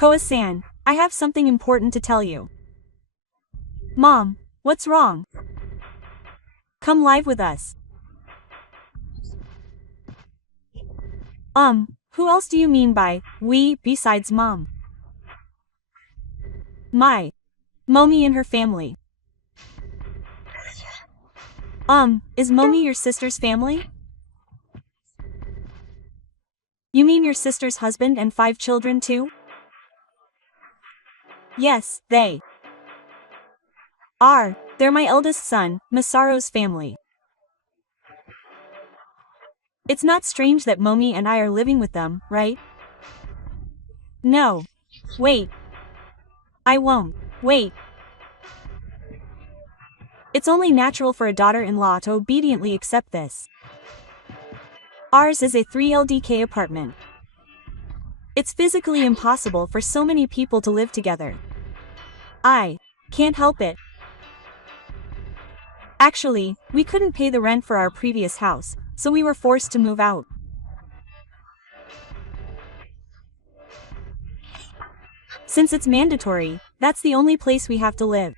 Koa-san, I have something important to tell you. Mom, what's wrong? Come live with us. Who else do you mean by we besides Mom? Momi and her family. Is Momi your sister's family? You mean your sister's husband and 5 children too? Yes, they are. They're my eldest son, Masaru's family. It's not strange that Momi and I are living with them, right? No. Wait. I won't. Wait. It's only natural for a daughter-in-law to obediently accept this. Ours is a 3 LDK apartment. It's physically impossible for so many people to live together. I can't help it. Actually, we couldn't pay the rent for our previous house, so we were forced to move out. Since it's mandatory, that's the only place we have to live.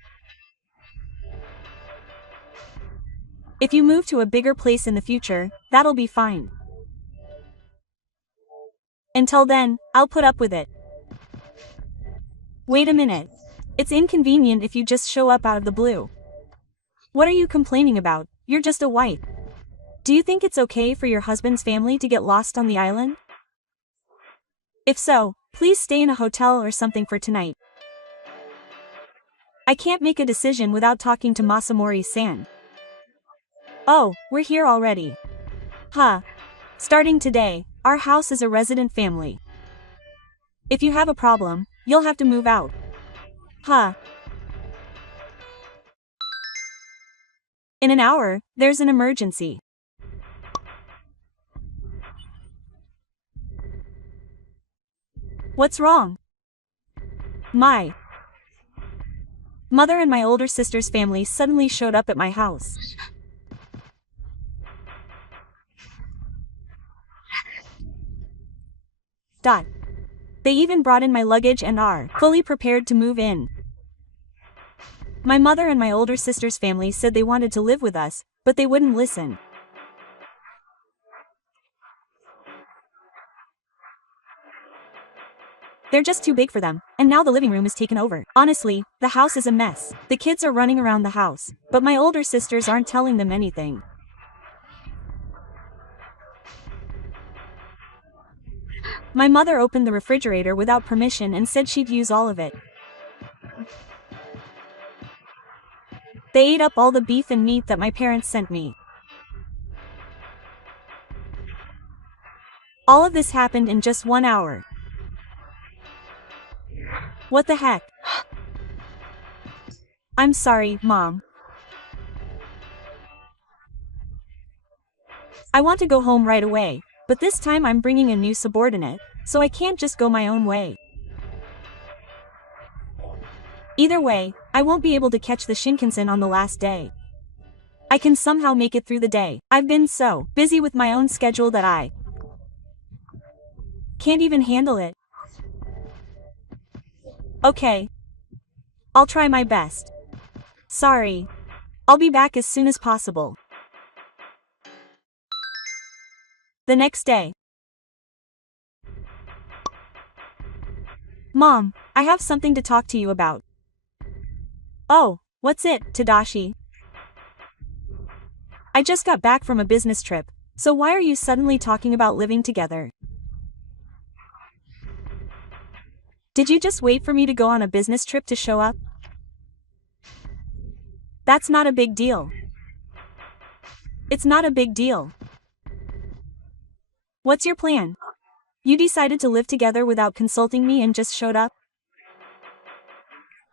If you move to a bigger place in the future, that'll be fine. Until then, I'll put up with it. Wait a minute. It's inconvenient if you just show up out of the blue. What are you complaining about? You're just a wife. Do you think it's okay for your husband's family to get lost on the island? If so, please stay in a hotel or something for tonight. I can't make a decision without talking to Masamori-san. Oh, we're here already. Huh. Starting today, our house is a resident family. If you have a problem, you'll have to move out. Huh. In an hour, there's an emergency. What's wrong? My mother and my older sister's family suddenly showed up at my house. They even brought in my luggage and are fully prepared to move in. My mother and my older sister's family said they wanted to live with us, but they wouldn't listen. They're just too big for them, and now the living room is taken over. Honestly, the house is a mess. The kids are running around the house, but my older sisters aren't telling them anything. My mother opened the refrigerator without permission and said she'd use all of it. They ate up all the beef and meat that my parents sent me. All of this happened in just 1 hour. What the heck? I'm sorry, Mom. I want to go home right away, but this time I'm bringing a new subordinate, so I can't just go my own way. Either way, I won't be able to catch the Shinkansen on the last day. I can somehow make it through the day. I've been so busy with my own schedule that I can't even handle it. Okay. I'll try my best. Sorry. I'll be back as soon as possible. The next day. Mom, I have something to talk to you about. Oh, what's it, Tadashi? I just got back from a business trip, so why are you suddenly talking about living together? Did you just wait for me to go on a business trip to show up? That's not a big deal. It's not a big deal. What's your plan? You decided to live together without consulting me and just showed up?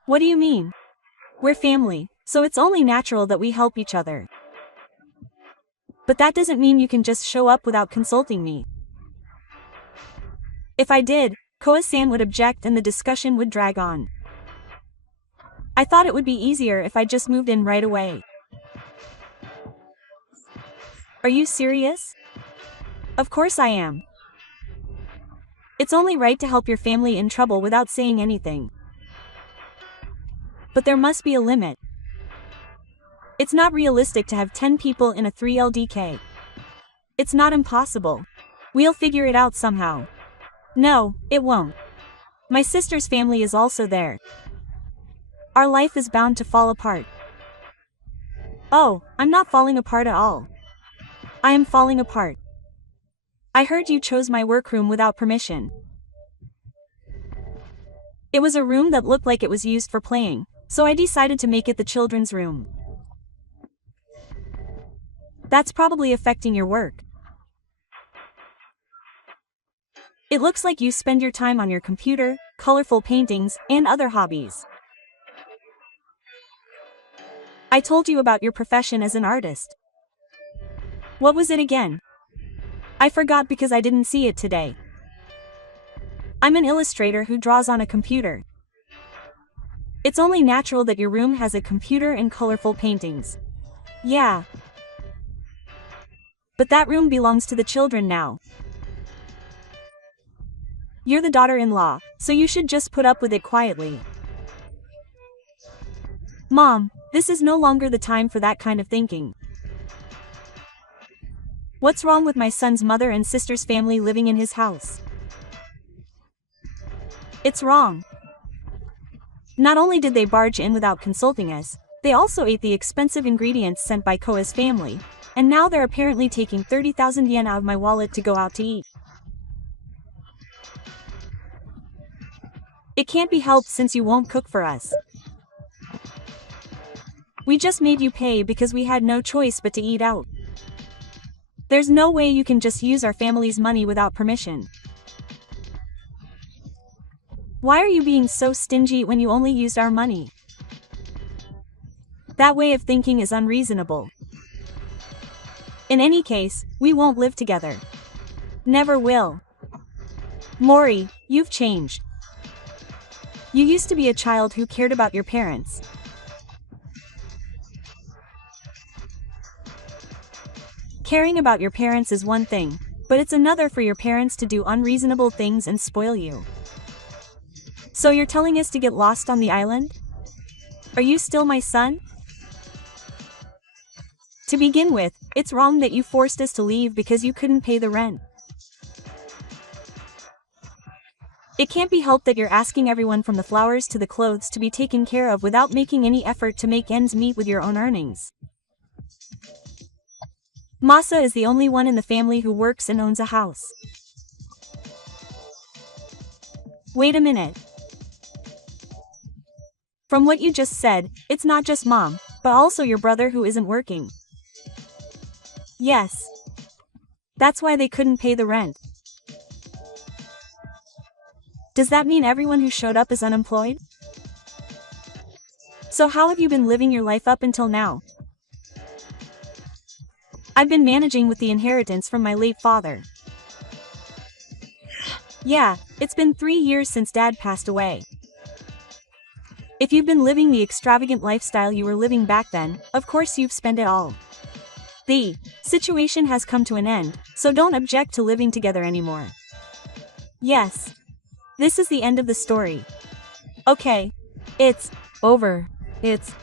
What do you mean? We're family, so it's only natural that we help each other. But that doesn't mean you can just show up without consulting me. If I did, Koa-san would object and the discussion would drag on. I thought it would be easier if I just moved in right away. Are you serious? Of course I am. It's only right to help your family in trouble without saying anything. But there must be a limit. It's not realistic to have 10 people in a 3LDK. It's not impossible. We'll figure it out somehow. No, it won't. My sister's family is also there. Our life is bound to fall apart. Oh, I'm not falling apart at all. I am falling apart. I heard you chose my workroom without permission. It was a room that looked like it was used for playing, so I decided to make it the children's room. That's probably affecting your work. It looks like you spend your time on your computer, colorful paintings, and other hobbies. I told you about your profession as an artist. What was it again? I forgot because I didn't see it today. I'm an illustrator who draws on a computer. It's only natural that your room has a computer and colorful paintings. Yeah. But that room belongs to the children now. You're the daughter-in-law, so you should just put up with it quietly. Mom, this is no longer the time for that kind of thinking. What's wrong with my son's mother and sister's family living in his house? It's wrong. Not only did they barge in without consulting us, they also ate the expensive ingredients sent by Koa's family, and now they're apparently taking 30,000 yen out of my wallet to go out to eat. It can't be helped since you won't cook for us. We just made you pay because we had no choice but to eat out. There's no way you can just use our family's money without permission. Why are you being so stingy when you only used our money? That way of thinking is unreasonable. In any case, we won't live together. Never will. Mori, you've changed. You used to be a child who cared about your parents. Caring about your parents is one thing, but it's another for your parents to do unreasonable things and spoil you. So you're telling us to get lost on the island? Are you still my son? To begin with, it's wrong that you forced us to leave because you couldn't pay the rent. It can't be helped that you're asking everyone from the flowers to the clothes to be taken care of without making any effort to make ends meet with your own earnings. Masa is the only one in the family who works and owns a house. Wait a minute. From what you just said, it's not just mom, but also your brother who isn't working. Yes. That's why they couldn't pay the rent. Does that mean everyone who showed up is unemployed? So how have you been living your life up until now? I've been managing with the inheritance from my late father. Yeah, it's been 3 years since Dad passed away. If you've been living the extravagant lifestyle you were living back then, of course you've spent it all. The situation has come to an end, so don't object to living together anymore. Yes. This is the end of the story. Okay. It's over. It's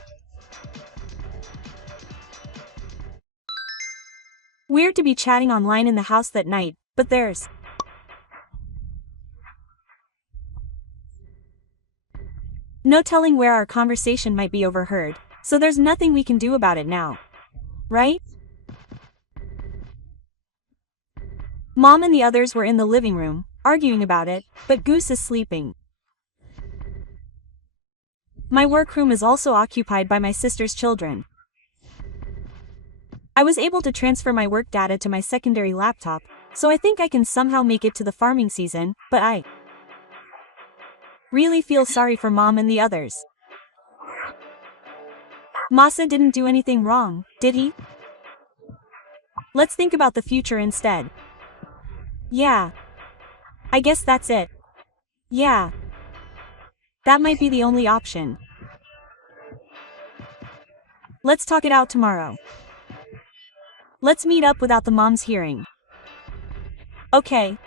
weird to be chatting online in the house that night, but there's no telling where our conversation might be overheard, so there's nothing we can do about it now. Right? Mom and the others were in the living room, arguing about it, but Goose is sleeping. My workroom is also occupied by my sister's children. I was able to transfer my work data to my secondary laptop, so I think I can somehow make it to the farming season, but I really feel sorry for Mom and the others. Masa didn't do anything wrong, did he? Let's think about the future instead. Yeah. I guess that's it. Yeah. That might be the only option. Let's talk it out tomorrow. Let's meet up without the moms hearing. Okay.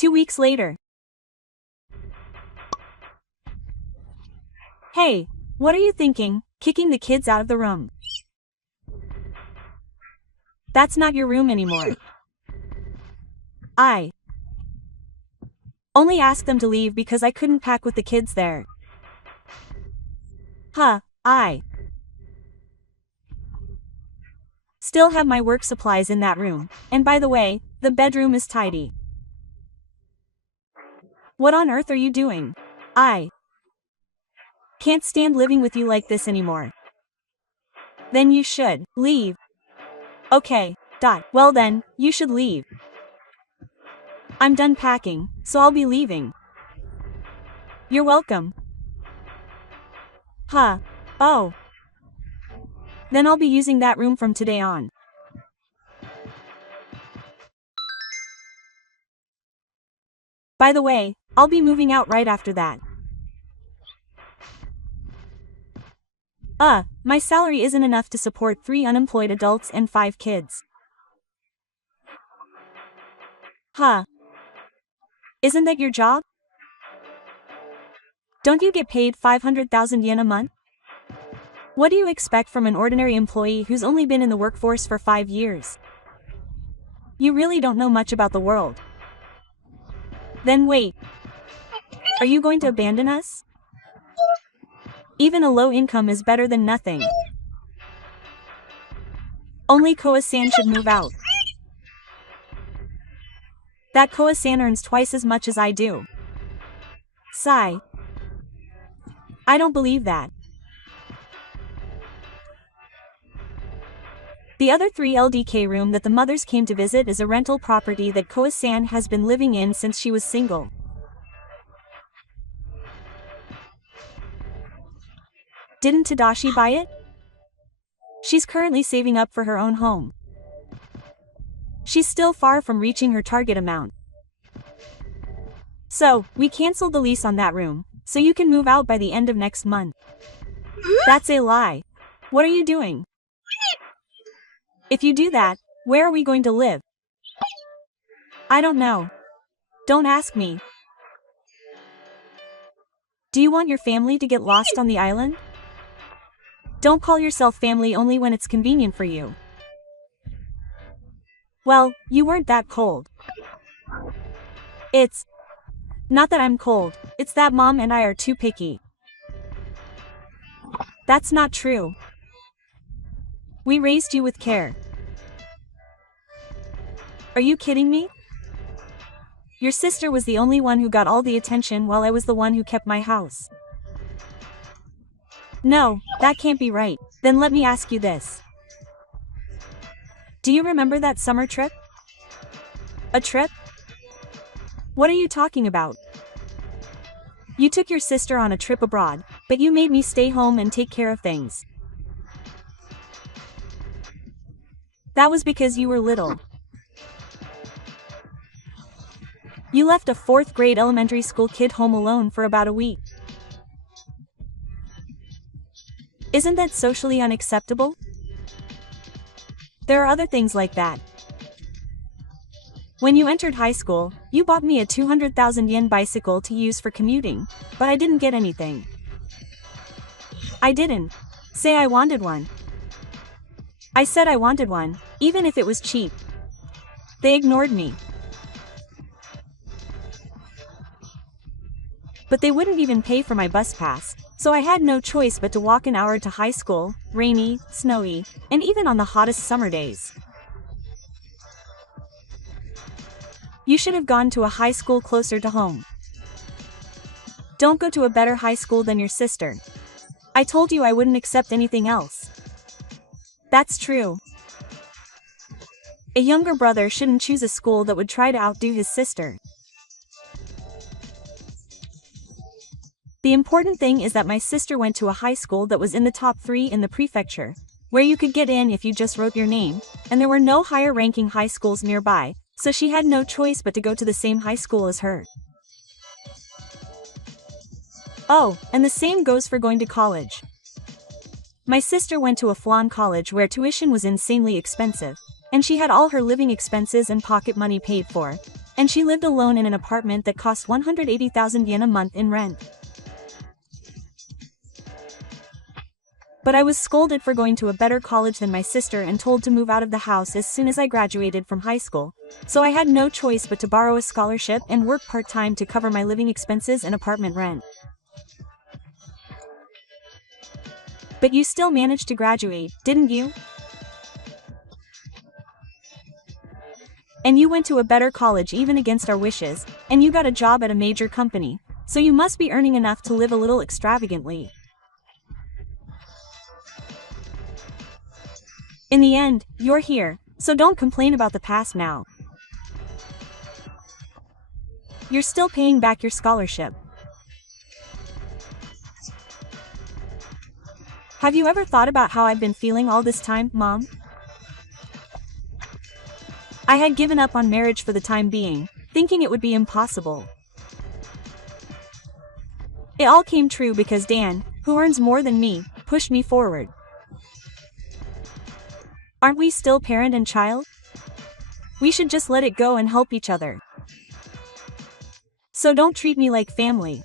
2 weeks later. Hey, what are you thinking, kicking the kids out of the room? That's not your room anymore. I only asked them to leave because I couldn't pack with the kids there. I still have my work supplies in that room, and by the way, the bedroom is tidy. What on earth are you doing? I can't stand living with you like this anymore. Then you should leave. Okay. Well then, you should leave. I'm done packing, so I'll be leaving. You're welcome. Oh. Then I'll be using that room from today on. By the way, I'll be moving out right after that. My salary isn't enough to support 3 unemployed adults and 5 kids. Isn't that your job? Don't you get paid 500,000 yen a month? What do you expect from an ordinary employee who's only been in the workforce for 5 years? You really don't know much about the world. Then wait. Are you going to abandon us? Even a low income is better than nothing. Only Koa-san should move out. That Koa-san earns twice as much as I do. Sigh. I don't believe that. The other 3 LDK room that the mothers came to visit is a rental property that Koa-san has been living in since she was single. Didn't Tadashi buy it? She's currently saving up for her own home. She's still far from reaching her target amount. So, we canceled the lease on that room, so you can move out by the end of next month. That's a lie. What are you doing? If you do that, where are we going to live? I don't know. Don't ask me. Do you want your family to get lost on the island? Don't call yourself family only when it's convenient for you. Well, you weren't that cold. It's not that I'm cold, it's that Mom and I are too picky. That's not true. We raised you with care. Are you kidding me? Your sister was the only one who got all the attention while I was the one who kept my house. No, that can't be right. Then let me ask you this. Do you remember that summer trip? A trip? What are you talking about? You took your sister on a trip abroad, but you made me stay home and take care of things. That was because you were little. You left a 4th grade elementary school kid home alone for about a week. Isn't that socially unacceptable? There are other things like that. When you entered high school, you bought me a 200,000 yen bicycle to use for commuting, but I didn't get anything. I didn't say I wanted one. I said I wanted one, even if it was cheap. They ignored me. But they wouldn't even pay for my bus pass, so I had no choice but to walk an hour to high school, rainy, snowy, and even on the hottest summer days. You should have gone to a high school closer to home. Don't go to a better high school than your sister. I told you I wouldn't accept anything else. That's true. A younger brother shouldn't choose a school that would try to outdo his sister. The important thing is that my sister went to a high school that was in the top 3 in the prefecture, where you could get in if you just wrote your name, and there were no higher ranking high schools nearby, so she had no choice but to go to the same high school as her. Oh, and the same goes for going to college. My sister went to a flan college where tuition was insanely expensive, and she had all her living expenses and pocket money paid for, And she lived alone in an apartment that cost 180,000 yen a month in rent. But I was scolded for going to a better college than my sister and told to move out of the house as soon as I graduated from high school, so I had no choice but to borrow a scholarship and work part-time to cover my living expenses and apartment rent. But you still managed to graduate, didn't you? And you went to a better college even against our wishes, and you got a job at a major company, so you must be earning enough to live a little extravagantly. In the end, you're here, so don't complain about the past now. You're still paying back your scholarship. Have you ever thought about how I've been feeling all this time, Mom? I had given up on marriage for the time being, thinking it would be impossible. It all came true because Dan, who earns more than me, pushed me forward. Aren't we still parent and child? We should just let it go and help each other. So don't treat me like family.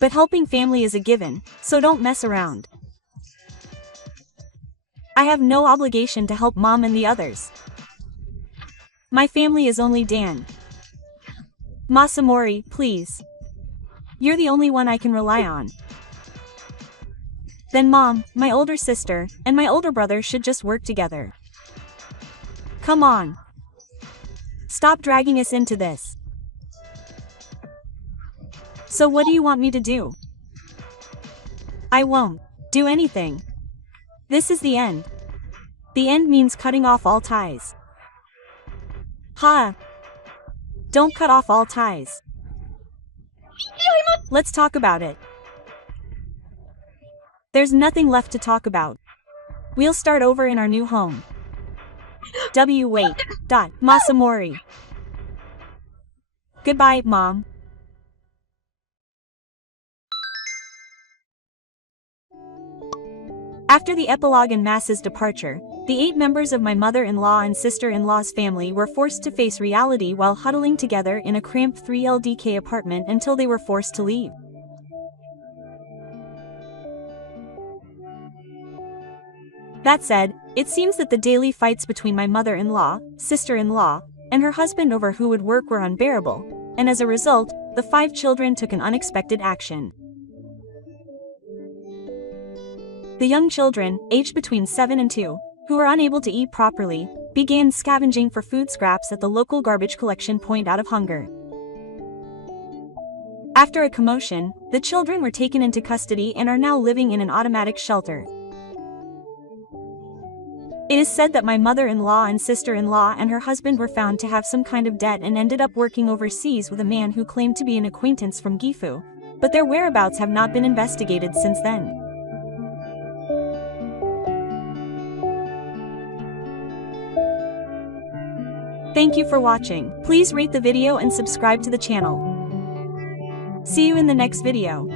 But helping family is a given, so don't mess around. I have no obligation to help Mom and the others. My family is only Dan. Masamori, please. You're the only one I can rely on. Then Mom, my older sister, and my older brother should just work together. Come on. Stop dragging us into this. So what do you want me to do? I won't do anything. This is the end. The end means cutting off all ties. Ha! Don't cut off all ties. Let's talk about it. There's nothing left to talk about. We'll start over in our new home. Wait. Masamori. Goodbye, Mom. After the epilogue and Massa's departure, the 8 members of my mother-in-law and sister-in-law's family were forced to face reality while huddling together in a cramped 3LDK apartment until they were forced to leave. That said, it seems that the daily fights between my mother-in-law, sister-in-law, and her husband over who would work were unbearable, and as a result, the 5 children took an unexpected action. The young children, aged between 7 and 2, who were unable to eat properly, began scavenging for food scraps at the local garbage collection point out of hunger. After a commotion, the children were taken into custody and are now living in an automatic shelter. It is said that my mother-in-law and sister-in-law and her husband were found to have some kind of debt and ended up working overseas with a man who claimed to be an acquaintance from Gifu, but their whereabouts have not been investigated since then. Thank you for watching. Please rate the video and subscribe to the channel. See you in the next video.